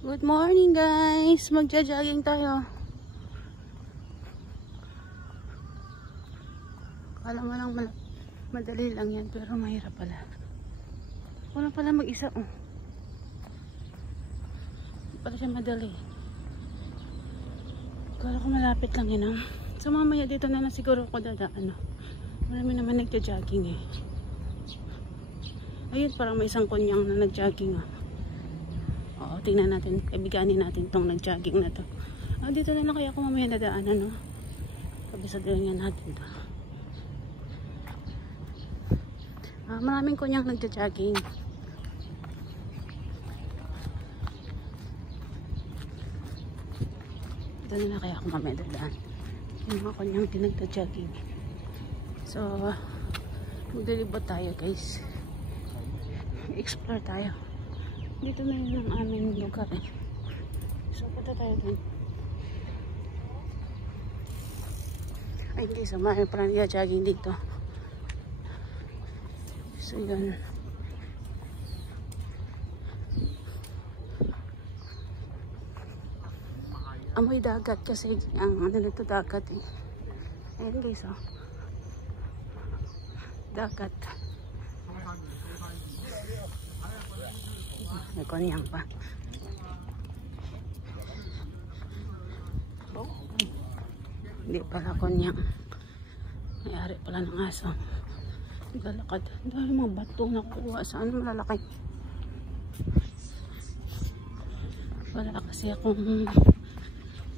Good morning guys! Magja-jogging tayo. Kala mo lang madali lang yan pero mahirap pala. Wala pala mag-isa oh. Hindi pala siya madali. Kala ko malapit lang yan oh. So mamaya dito na siguro ako dadaan oh. Marami naman nagja-jogging eh. Ayun parang may isang kunyang na nag-jogging oh. Oo, tingnan natin, kaibiganin natin tong nag-jogging na to. Dito na lang kaya ako mamaya nadaanan, no? Kabisaduhin nga natin to. Maraming kunyang nag-jogging. Dito na lang kaya ako mamaya dadaan. Yung mga kunyang nag-jogging. So, maglilibot tayo, guys. Explore tayo. Dito na yun ang aming lugar eh. So, punta tayo dun. Ay, hindi. So, marami parang jogging dito. So, yun. Amoy dagat kasi ang ano nito dagat eh. Ayan guys oh. Dagat. May konyang pa. Hindi pala konyang. May-ari pala ng aso. Galakad. Dahil mga bato na kuha. Saan malalaki? Wala kasi akong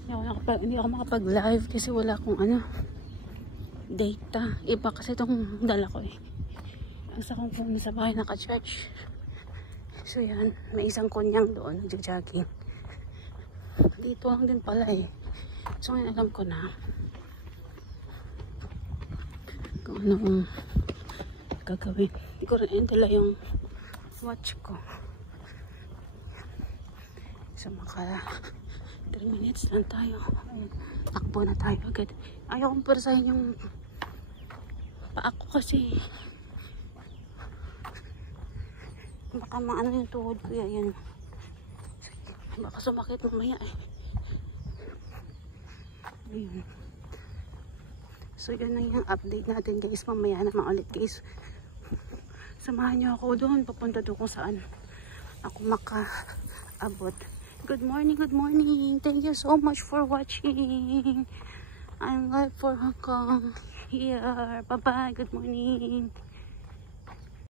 hindi ako makapag-live kasi wala akong data. Iba kasi itong dala ko eh. Asa kong phone sa bahay naka-charge. So yan, may isang kunyang doon nag-jogging. Dito lang din pala eh. So ngayon alam ko na kung anong gagawin. Hindi ko rin dala yung watch ko. So maka 3 minutes lang tayo. Takbo na tayo agad. Ayaw kong purasahin yung paa ko kasi baka maano yung tuhod ko yan. Baka sumakit mamaya eh. Ayun. So yun na yung update natin guys. Mamaya naman ulit guys. Samahan nyo ako doon. Papunta doon kung saan ako makaabot. Good morning, good morning. Thank you so much for watching. I'm live for Hong Kong here. Bye bye. Good morning.